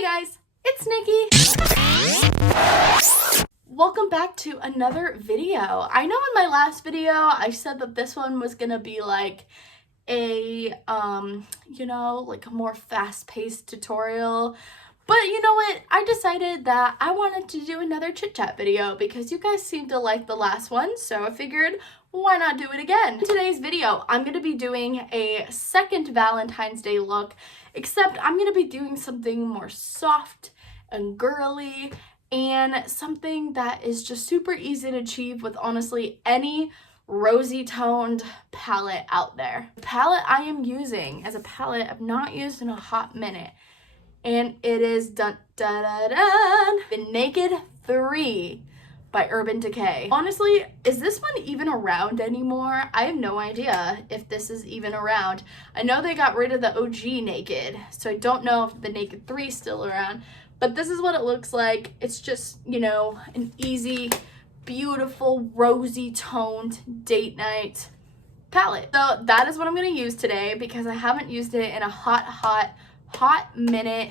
Hey guys, it's Nikki. Welcome back to another video. I know in my last video I said that this one was gonna be like a like a more fast-paced tutorial, but you know what, I decided that I wanted to do another chit chat video because you guys seemed to like the last one, so I figured why not do it again. In today's video I'm gonna be doing a second Valentine's Day look, except I'm gonna be doing something more soft and girly and something that is just super easy to achieve with honestly any rosy toned palette out there. The palette I am using as a palette I've not used in a hot minute, and it is The Naked 3 by Urban Decay. Honestly, is this one even around anymore? I have no idea if this is even around. I know they got rid of the OG Naked, so I don't know if the Naked 3 is still around, but this is what it looks like. It's just, an easy, beautiful, rosy toned date night palette. So that is what I'm gonna use today because I haven't used it in a hot minute.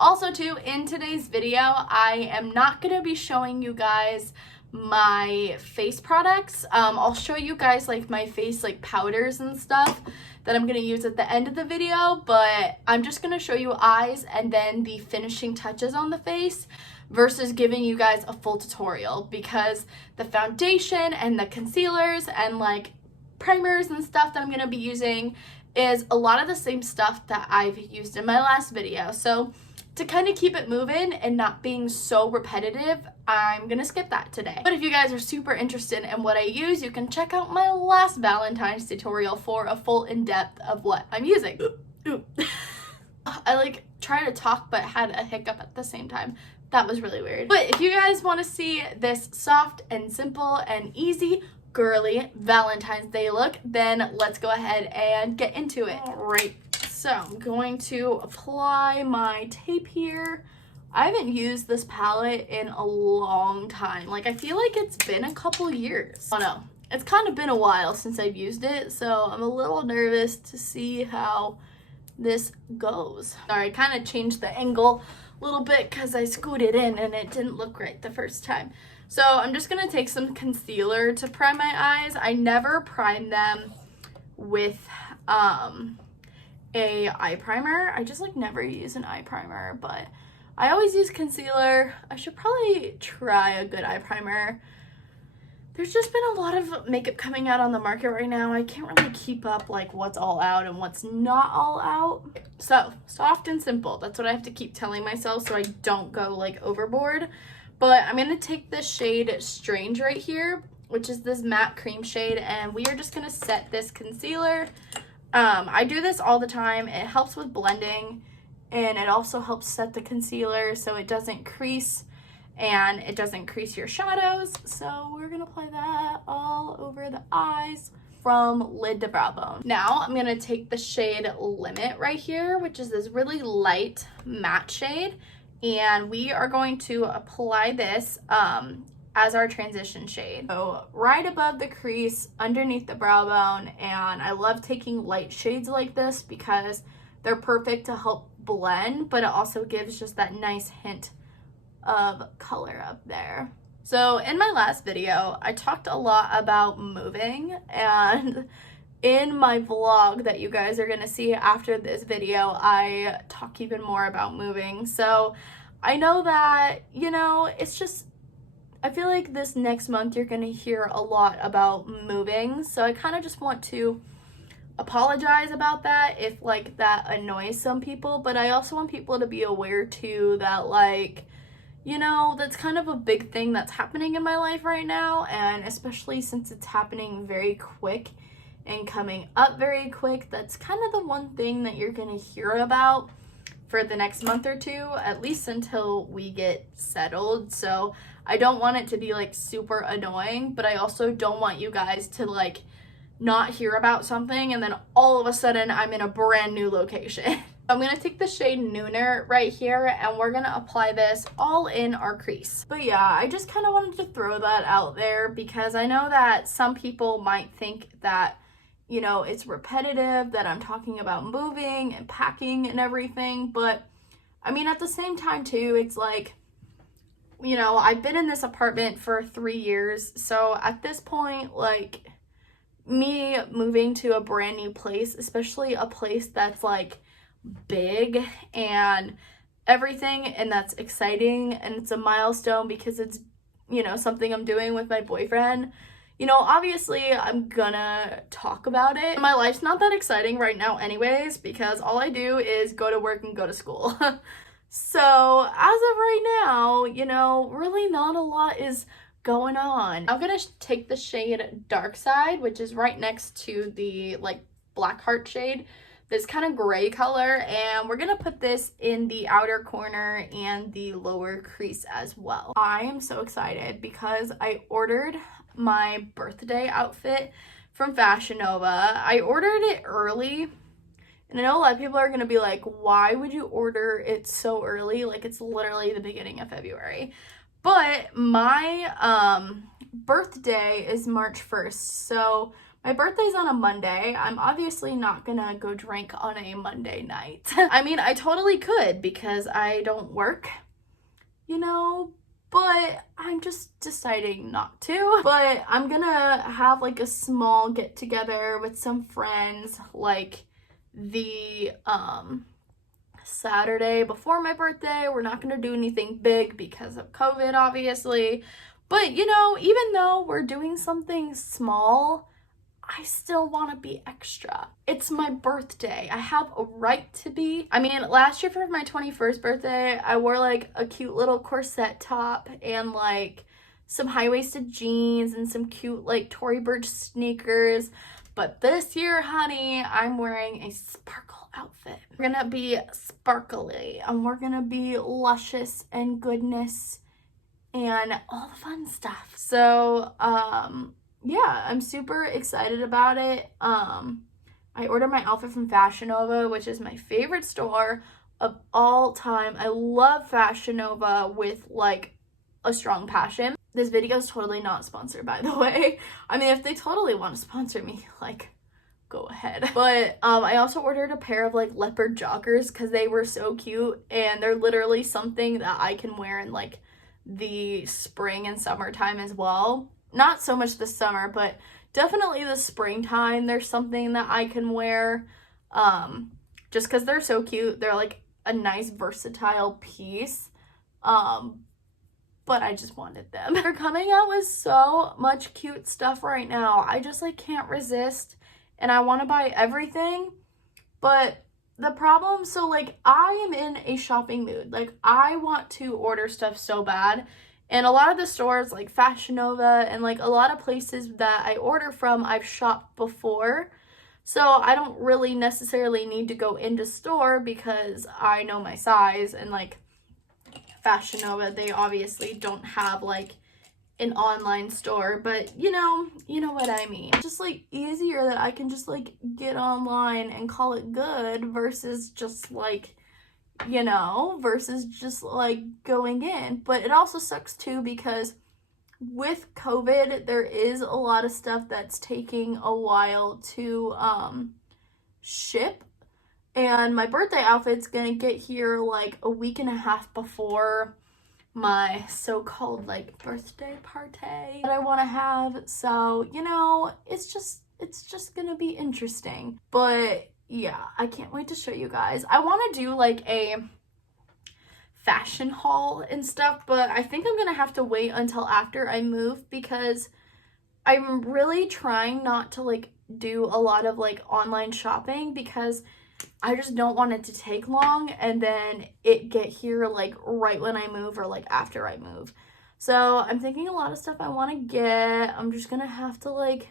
Also too, in today's video, I am not gonna be showing you guys my face products. I'll show you guys like my face like powders and stuff that I'm gonna use at the end of the video, but I'm just gonna show you eyes and then the finishing touches on the face versus giving you guys a full tutorial, because the foundation and the concealers and like primers and stuff that I'm gonna be using is a lot of the same stuff that I've used in my last video. So to kind of keep it moving and not being so repetitive, I'm gonna skip that today. But if you guys are super interested in what I use, you can check out my last Valentine's tutorial for a full in-depth of what I'm using. I like try to talk but had a hiccup at the same time. That was really weird. But if you guys want to see this soft and simple and easy girly Valentine's Day look, then let's go ahead and get into it. All right. So I'm going to apply my tape here. I haven't used this palette in a long time. Like, I feel like it's been a couple years. Oh no, it's kind of been a while since I've used it, so I'm a little nervous to see how this goes. Sorry, I kind of changed the angle a little bit because I scooted in and it didn't look right the first time. So I'm just gonna take some concealer to prime my eyes. I never prime them with a eye primer. I just like never use an eye primer, but I always use concealer. I should probably try a good eye primer. There's just been a lot of makeup coming out on the market right now. I can't really keep up like what's all out and what's not all out. So soft and simple, that's what I have to keep telling myself so I don't go like overboard. But I'm gonna take this shade Strange right here, which is this matte cream shade, and we are just gonna set this concealer. I do this all the time. It helps with blending and it also helps set the concealer so it doesn't crease and it doesn't crease your shadows. So we're gonna apply that all over the eyes from lid to brow bone. Now I'm gonna take the shade Limit right here, which is this really light matte shade, and we are going to apply this as our transition shade. So right above the crease, underneath the brow bone, and I love taking light shades like this because they're perfect to help blend, but it also gives just that nice hint of color up there. So in my last video, I talked a lot about moving, and in my vlog that you guys are gonna see after this video, I talk even more about moving. So I know that, it's just, I feel like this next month you're gonna hear a lot about moving, so I kind of just want to apologize about that if like that annoys some people, but I also want people to be aware too that like, that's kind of a big thing that's happening in my life right now, and especially since it's happening very quick and coming up very quick, that's kind of the one thing that you're gonna hear about for the next month or two, at least until we get settled. So I don't want it to be like super annoying, but I also don't want you guys to like not hear about something and then all of a sudden I'm in a brand new location. I'm gonna take the shade Nooner right here and we're gonna apply this all in our crease. But yeah, I just kind of wanted to throw that out there because I know that some people might think that it's repetitive, that I'm talking about moving and packing and everything, but I mean, at the same time too, it's like, you know, I've been in this apartment for 3 years, so at this point, like, me moving to a brand new place, especially a place that's like big and everything, and that's exciting, and it's a milestone because it's, you know, something I'm doing with my boyfriend, you know, obviously I'm gonna talk about it. My life's not that exciting right now anyways, because all I do is go to work and go to school. So as of right now, you know, really not a lot is going on. I'm gonna take the shade Dark Side, which is right next to the like black heart shade, this kind of gray color, and we're gonna put this in the outer corner and the lower crease as well. I am so excited because I ordered my birthday outfit from Fashion Nova. I ordered it early, and I know a lot of people are gonna be like, why would you order it so early? Like, it's literally the beginning of February. But my birthday is March 1st, so my birthday's on a Monday. I'm obviously not gonna go drink on a Monday night. I mean, I totally could because I don't work, you know, but I'm just deciding not to. But I'm gonna have like a small get together with some friends, like the Saturday before my birthday. We're not going to do anything big because of COVID, obviously. But, you know, even though we're doing something small, I still want to be extra. It's my birthday. I have a right to be. I mean, last year for my 21st birthday, I wore like a cute little corset top and like some high-waisted jeans and some cute like Tory Burch sneakers. But this year, honey, I'm wearing a sparkle outfit. We're gonna be sparkly and we're gonna be luscious and goodness and all the fun stuff. So, yeah, I'm super excited about it. I ordered my outfit from Fashion Nova, which is my favorite store of all time. I love Fashion Nova with like a strong passion. This video is totally not sponsored, by the way. I mean, if they totally want to sponsor me, like, go ahead. But I also ordered a pair of like leopard joggers because they were so cute, and they're literally something that I can wear in like the spring and summertime as well. Not so much the summer, but definitely the springtime. There's something that I can wear just because they're so cute. They're like a nice versatile piece. But I just wanted them. They're coming out with so much cute stuff right now. I just like can't resist, and I want to buy everything. But the problem, so like I am in a shopping mood. Like I want to order stuff so bad. And a lot of the stores like Fashion Nova and like a lot of places that I order from, I've shopped before. So I don't really necessarily need to go into store because I know my size, and like Fashion Nova, they obviously don't have like an online store, but you know what I mean. It's just like easier that I can just like get online and call it good versus just like, you know, versus just like going in. But it also sucks too because with COVID, there is a lot of stuff that's taking a while to ship. And my birthday outfit's gonna get here like a week and a half before my so-called like birthday party that I want to have. So, you know, it's just gonna be interesting. But yeah, I can't wait to show you guys. I want to do like a fashion haul and stuff, but I think I'm gonna have to wait until after I move because I'm really trying not to like do a lot of like online shopping because I just don't want it to take long and then it get here like right when I move or like after I move. So I'm thinking a lot of stuff I want to get. I'm just gonna have to like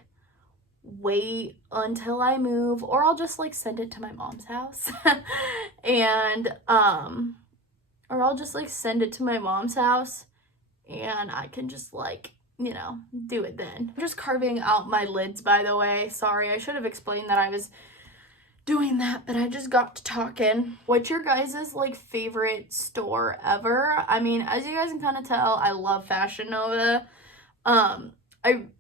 wait until I move, or I'll just like send it to my mom's house and or I'll just like send it to my mom's house and I can just like, you know, do it then. I'm just carving out my lids, by the way. Sorry, I should have explained that I was doing that, but I just got to talking. What's your guys' like favorite store ever? I mean, as you guys can kind of tell, I love Fashion Nova.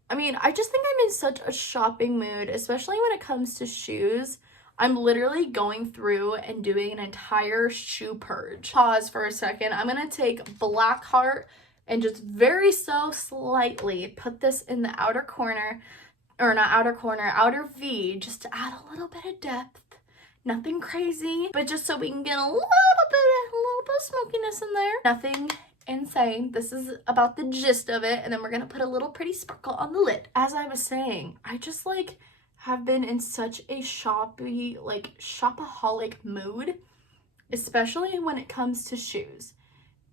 I mean, I just think I'm in such a shopping mood, especially when it comes to shoes. I'm literally going through and doing an entire shoe purge. Pause for a second. I'm going to take Blackheart and just very so slightly put this in the outer corner, or not outer corner, outer V, just to add a little bit of depth. Nothing crazy, but just so we can get a little bit of smokiness in there. Nothing insane. This is about the gist of it, and then we're gonna put a little pretty sparkle on the lid. As I was saying, I just like have been in such a shopaholic mood, especially when it comes to shoes.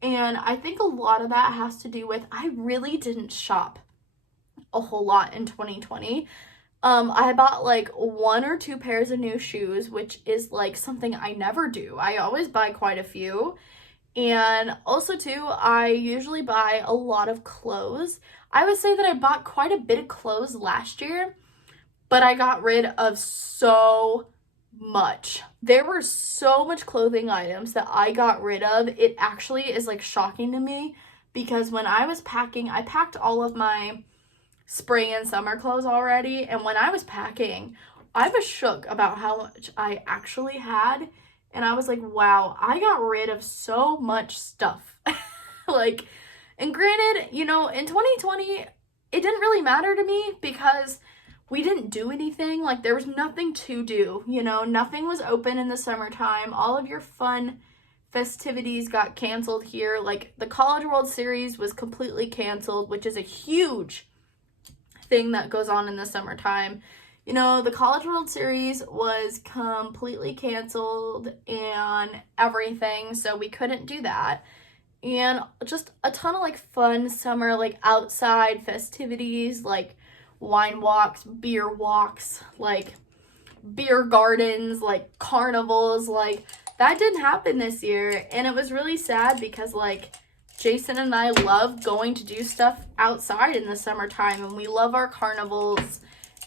And I think a lot of that has to do with I really didn't shop a whole lot in 2020. I bought like 1 or 2 pairs of new shoes, which is like something I never do. I always buy quite a few. And also too, I usually buy a lot of clothes. I would say that I bought quite a bit of clothes last year, but I got rid of so much. There were so much clothing items that I got rid of. It actually is like shocking to me because when I was packing, I packed all of my spring and summer clothes already, and when I was packing, I was shook about how much I actually had, and I was like, wow, I got rid of so much stuff. Like, and granted, you know, in 2020 it didn't really matter to me because we didn't do anything. Like, there was nothing to do, you know, nothing was open in the summertime. All of your fun festivities got canceled here. Like, the College World Series was completely canceled, which is a huge thing that goes on in the summertime. You know, the College World Series was completely canceled and everything, so we couldn't do that. And just a ton of like fun summer, like outside festivities, like wine walks, like beer gardens, like carnivals. Like, that didn't happen this year, and it was really sad because like Jason and I love going to do stuff outside in the summertime, and we love our carnivals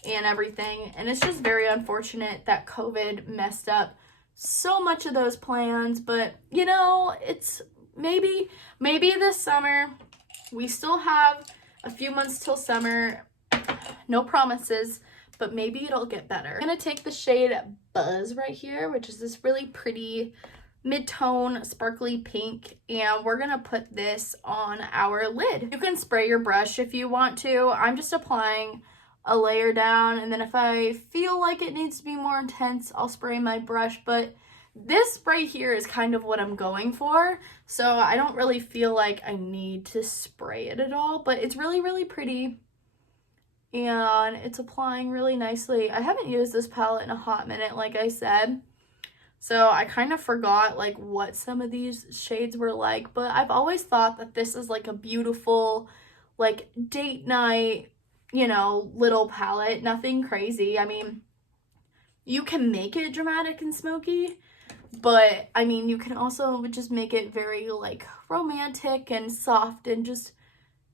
and everything, and it's just very unfortunate that COVID messed up so much of those plans. But you know, it's maybe this summer. We still have a few months till summer, no promises, but maybe it'll get better. I'm gonna take the shade Buzz right here, which is this really pretty mid-tone sparkly pink, and we're gonna put this on our lid. You can spray your brush if you want to. I'm just applying a layer down, and then if I feel like it needs to be more intense, I'll spray my brush. But this spray here is kind of what I'm going for, so I don't really feel like I need to spray it at all, but it's really, really pretty, and it's applying really nicely. I haven't used this palette in a hot minute, like I said, so I kind of forgot like what some of these shades were like, but I've always thought that this is like a beautiful like date night, you know, little palette. Nothing crazy. I mean, you can make it dramatic and smoky, but I mean, you can also just make it very like romantic and soft and just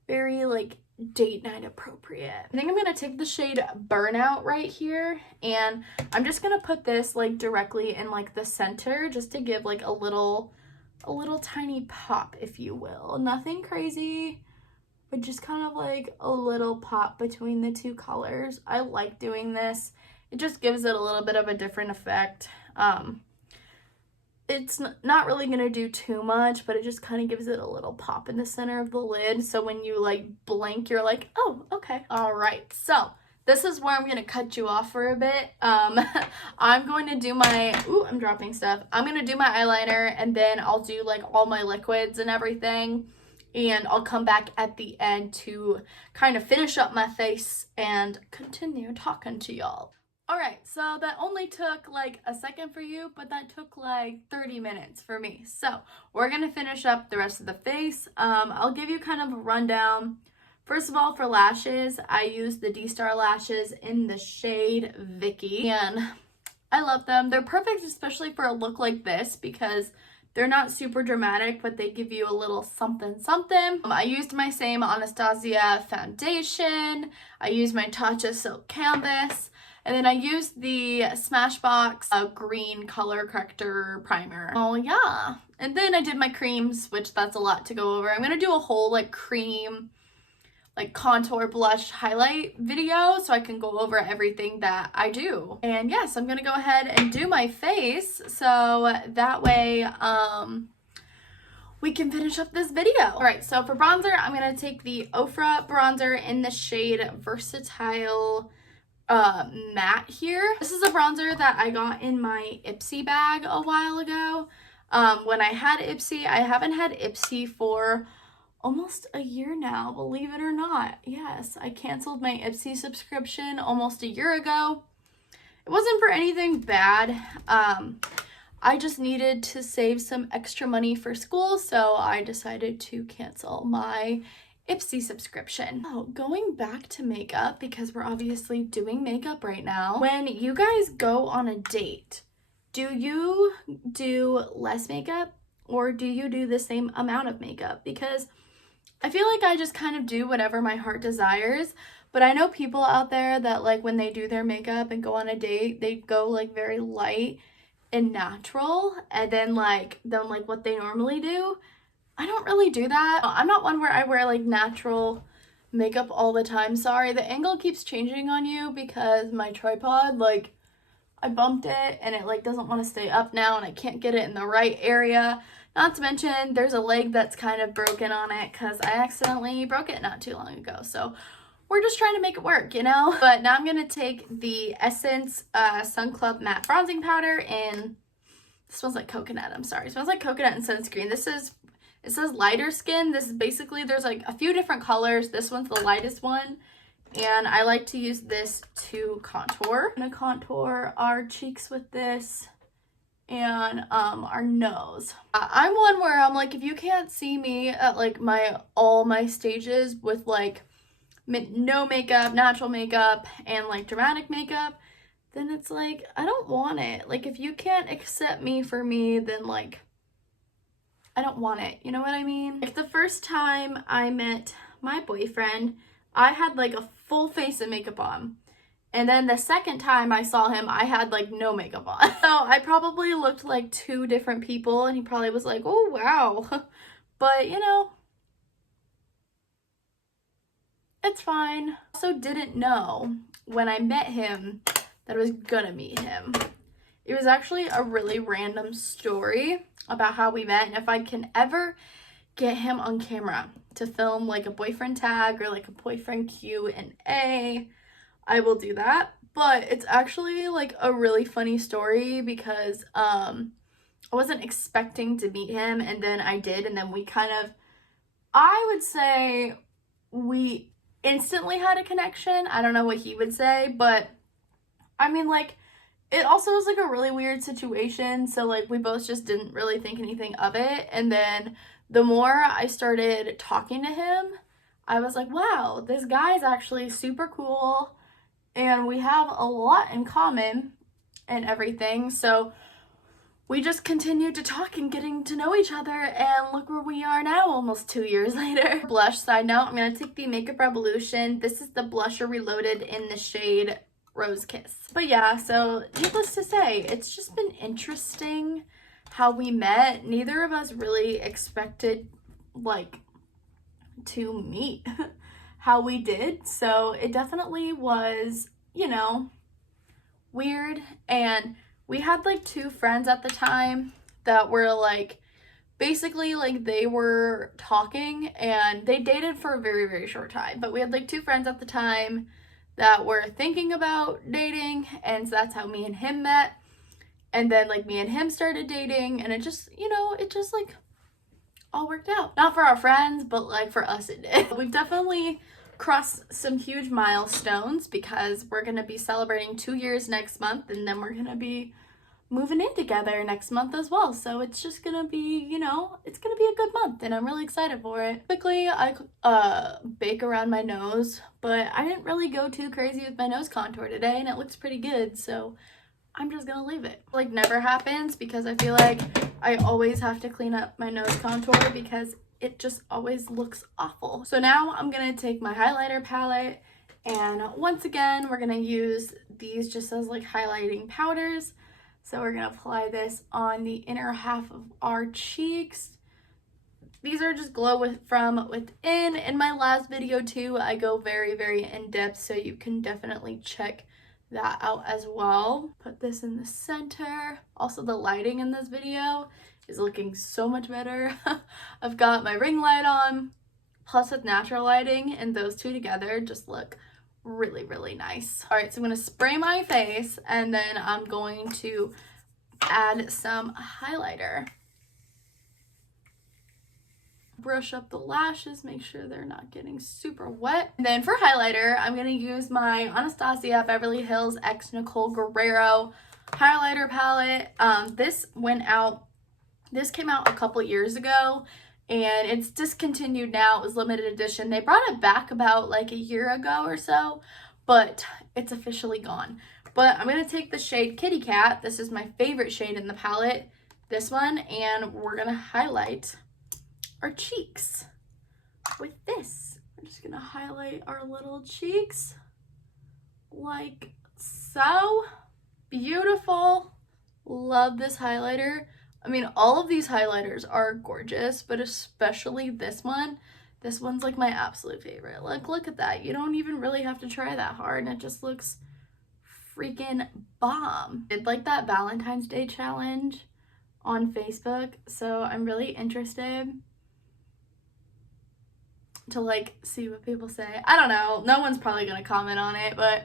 very like date night appropriate. I think I'm gonna take the shade Burnout right here, and I'm just gonna put this like directly in like the center just to give like a little tiny pop, if you will. Nothing crazy, but just kind of like a little pop between the two colors. I like doing this. It just gives it a little bit of a different effect. It's not really gonna do too much, but it just kind of gives it a little pop in the center of the lid, so when you like blink, you're like, oh, okay. All right, so this is where I'm gonna cut you off for a bit. I'm going to do my, ooh, I'm dropping stuff. I'm gonna do my eyeliner, and then I'll do like all my liquids and everything, and I'll come back at the end to kind of finish up my face and continue talking to y'all. All right, so that only took like a second for you, but that took like 30 minutes for me. So we're gonna finish up the rest of the face. I'll give you kind of a rundown. First of all, for lashes, I use the D-Star lashes in the shade Vicky, and I love them. They're perfect, especially for a look like this, because they're not super dramatic, but they give you a little something something. I used my same Anastasia foundation. I used my Tatcha Silk Canvas. And then I used the Smashbox green color corrector primer. Oh yeah. And then I did my creams, which that's a lot to go over. I'm gonna do a whole like cream like contour, blush, highlight video, so I can go over everything that I do. And yes, I'm gonna go ahead and do my face so that way we can finish up this video. All right, so for bronzer, I'm gonna take the Ofra bronzer in the shade Versatile Matte here. This is a bronzer that I got in my Ipsy bag a while ago. When I had Ipsy, I haven't had Ipsy for almost a year now, believe it or not. Yes, I canceled my Ipsy subscription almost a year ago. It wasn't for anything bad. I just needed to save some extra money for school, so I decided to cancel my Ipsy subscription. Oh, going back to makeup, because we're obviously doing makeup right now. When you guys go on a date, do you do less makeup or do you do the same amount of makeup? Because I feel like I just kind of do whatever my heart desires, but I know people out there that like when they do their makeup and go on a date, they go like very light and natural and then like what they normally do. I don't really do that. I'm not one where I wear like natural makeup all the time. Sorry, the angle keeps changing on you because my tripod, like I bumped it and it like doesn't want to stay up now and I can't get it in the right area. Not to mention there's a leg that's kind of broken on it because I accidentally broke it not too long ago. So we're just trying to make it work, you know? But now I'm going to take the Essence Sun Club Matte Bronzing Powder and it smells like coconut. I'm sorry. It smells like coconut and sunscreen. It says lighter skin. This is basically, there's like a few different colors. This one's the lightest one. And I like to use this to contour. I'm gonna contour our cheeks with this and our nose. I'm one where I'm like, if you can't see me at like all my stages with like no makeup, natural makeup, and like dramatic makeup, then it's like, I don't want it. Like if you can't accept me for me, then like, I don't want it. You know what I mean? Like the first time I met my boyfriend, I had like a full face of makeup on. And then the second time I saw him, I had like no makeup on. So I probably looked like two different people and he probably was like, oh wow. But you know, it's fine. Also didn't know when I met him that I was gonna meet him. It was actually a really random story about how we met, and if I can ever get him on camera to film like a boyfriend tag or like a boyfriend Q&A, I will do that. But it's actually like a really funny story because I wasn't expecting to meet him and then I did, and then we kind of, I would say we instantly had a connection. I don't know what he would say, but I mean like it also was like a really weird situation, so like we both just didn't really think anything of it. And then the more I started talking to him, I was like, wow, this guy's actually super cool and we have a lot in common and everything. So we just continued to talk and getting to know each other, and look where we are now almost 2 years later. Blush side note, I'm going to take the Makeup Revolution. This is the blusher Reloaded in the shade Rose Kiss. But yeah, so needless to say, it's just been interesting how we met. Neither of us really expected like to meet how we did, so it definitely was, you know, weird. And we had like two friends at the time that were like basically like they were talking and they dated for a very, very short time, but we had like two friends at the time that were thinking about dating, and so that's how me and him met. And then like me and him started dating, and it just, you know, it just like all worked out. Not for our friends, but like for us it did. We've definitely crossed some huge milestones because we're gonna be celebrating 2 years next month, and then we're gonna be moving in together next month as well. So it's just gonna be, you know, it's gonna be a good month and I'm really excited for it. Typically I bake around my nose, but I didn't really go too crazy with my nose contour today and it looks pretty good, so I'm just gonna leave it. Like never happens because I feel like I always have to clean up my nose contour because it just always looks awful. So now I'm gonna take my highlighter palette, and once again we're gonna use these just as like highlighting powders. So we're gonna apply this on the inner half of our cheeks. These are just from within. In my last video too, I go very, very in depth, so you can definitely check that out as well. Put this in the center. Also, the lighting in this video is looking so much better. I've got my ring light on, plus with natural lighting, and those two together just look really, really nice. All right, so I'm gonna spray my face, and then I'm going to add some highlighter. Brush up the lashes, make sure they're not getting super wet. And then for highlighter, I'm gonna use my Anastasia Beverly Hills X Nicole Guerrero highlighter palette. This came out a couple years ago, and it's discontinued now. It was limited edition. They brought it back about like a year ago or so, but it's officially gone. But I'm gonna take the shade Kitty Cat. This is my favorite shade in the palette, this one, and we're gonna highlight our cheeks with this. We're just gonna highlight our little cheeks like so. Beautiful. Love this highlighter. I mean, all of these highlighters are gorgeous, but especially this one. This one's like my absolute favorite. Like, look at that. You don't even really have to try that hard, and it just looks freaking bomb. I did like that Valentine's Day challenge on Facebook, so I'm really interested to like see what people say. I don't know, no one's probably gonna comment on it, but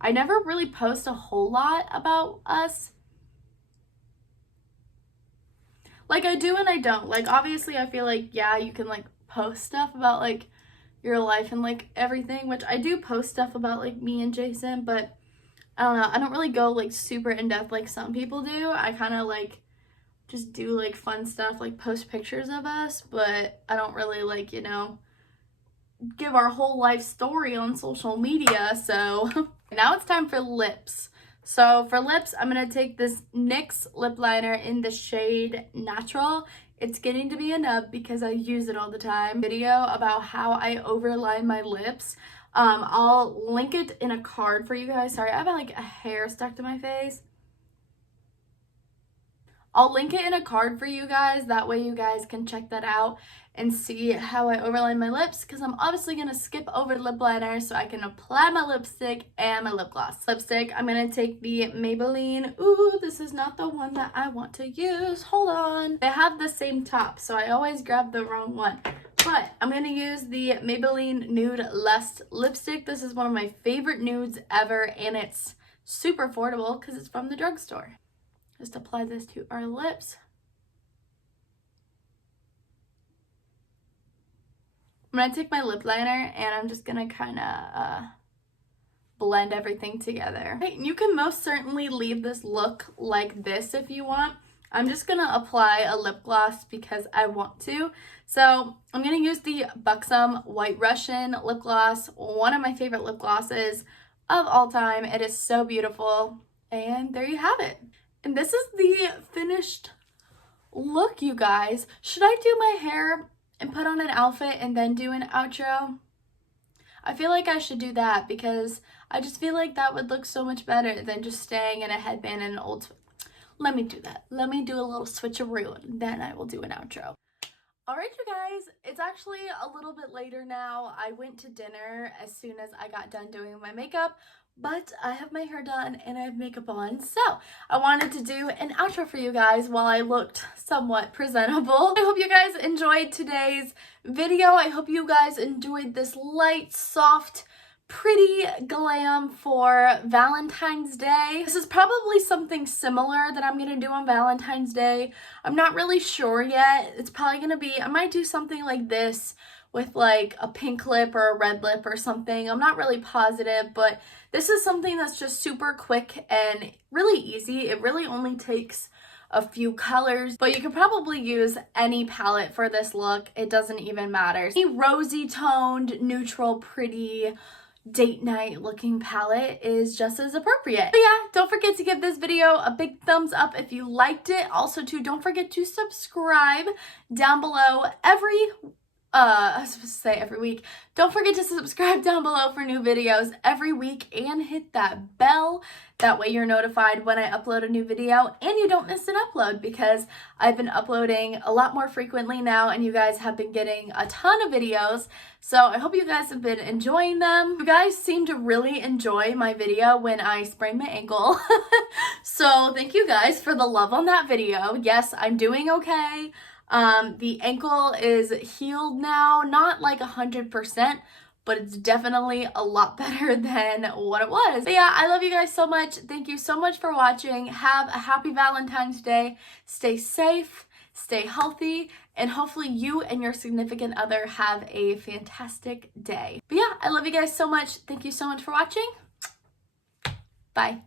I never really post a whole lot about us. Like, I do and I don't. Like, obviously I feel like, yeah, you can like post stuff about like your life and like everything, which I do post stuff about like me and Jason, but I don't know, I don't really go like super in depth like some people do. I kind of like just do like fun stuff, like post pictures of us, but I don't really like, you know, give our whole life story on social media. So now it's time for lips. So for lips, I'm gonna take this NYX lip liner in the shade Natural. It's getting to be a nub because I use it all the time. Video about how I overline my lips. I'll link it in a card for you guys. Sorry, I have like a hair stuck to my face. I'll link it in a card for you guys. That way you guys can check that out and see how I overline my lips, because I'm obviously going to skip over the lip liner so I can apply my lipstick and my lip gloss. Lipstick, I'm going to take the Maybelline. Ooh, this is not the one that I want to use. Hold on. They have the same top, so I always grab the wrong one. But I'm going to use the Maybelline Nude Lust lipstick. This is one of my favorite nudes ever, and it's super affordable because it's from the drugstore. Just apply this to our lips. I'm going to take my lip liner and I'm just going to kind of blend everything together. Right, you can most certainly leave this look like this if you want. I'm just going to apply a lip gloss because I want to. So I'm going to use the Buxom White Russian lip gloss, one of my favorite lip glosses of all time. It is so beautiful. And there you have it. And this is the finished look, you guys. Should I do my hair and put on an outfit and then do an outro? I feel like I should do that because I just feel like that would look so much better than just staying in a headband and an old... Let me do that. Let me do a little switcheroo and then I will do an outro. Alright, you guys, it's actually a little bit later now. I went to dinner as soon as I got done doing my makeup, but I have my hair done and I have makeup on, so I wanted to do an outro for you guys while I looked somewhat presentable. I hope you guys enjoyed today's video. I hope you guys enjoyed this light, soft, pretty glam for Valentine's Day. This is probably something similar that I'm gonna do on Valentine's Day. I'm not really sure yet. It's probably gonna be, I might do something like this with like a pink lip or a red lip or something. I'm not really positive, but this is something that's just super quick and really easy. It really only takes a few colors, but you could probably use any palette for this look. It doesn't even matter. Any rosy toned, neutral, pretty, date night looking palette is just as appropriate. But yeah, don't forget to give this video a big thumbs up if you liked it. Also too, don't forget to subscribe down below. Every I was supposed to say every week. Don't forget to subscribe down below for new videos every week and hit that bell. That way you're notified when I upload a new video and you don't miss an upload, because I've been uploading a lot more frequently now and you guys have been getting a ton of videos. So I hope you guys have been enjoying them. You guys seem to really enjoy my video when I sprained my ankle. So thank you guys for the love on that video. Yes, I'm doing okay. The ankle is healed now, not like 100%, but it's definitely a lot better than what it was. But yeah, I love you guys so much. Thank you so much for watching. Have a happy Valentine's Day. Stay safe, stay healthy, and hopefully you and your significant other have a fantastic day. But yeah, I love you guys so much. Thank you so much for watching. Bye.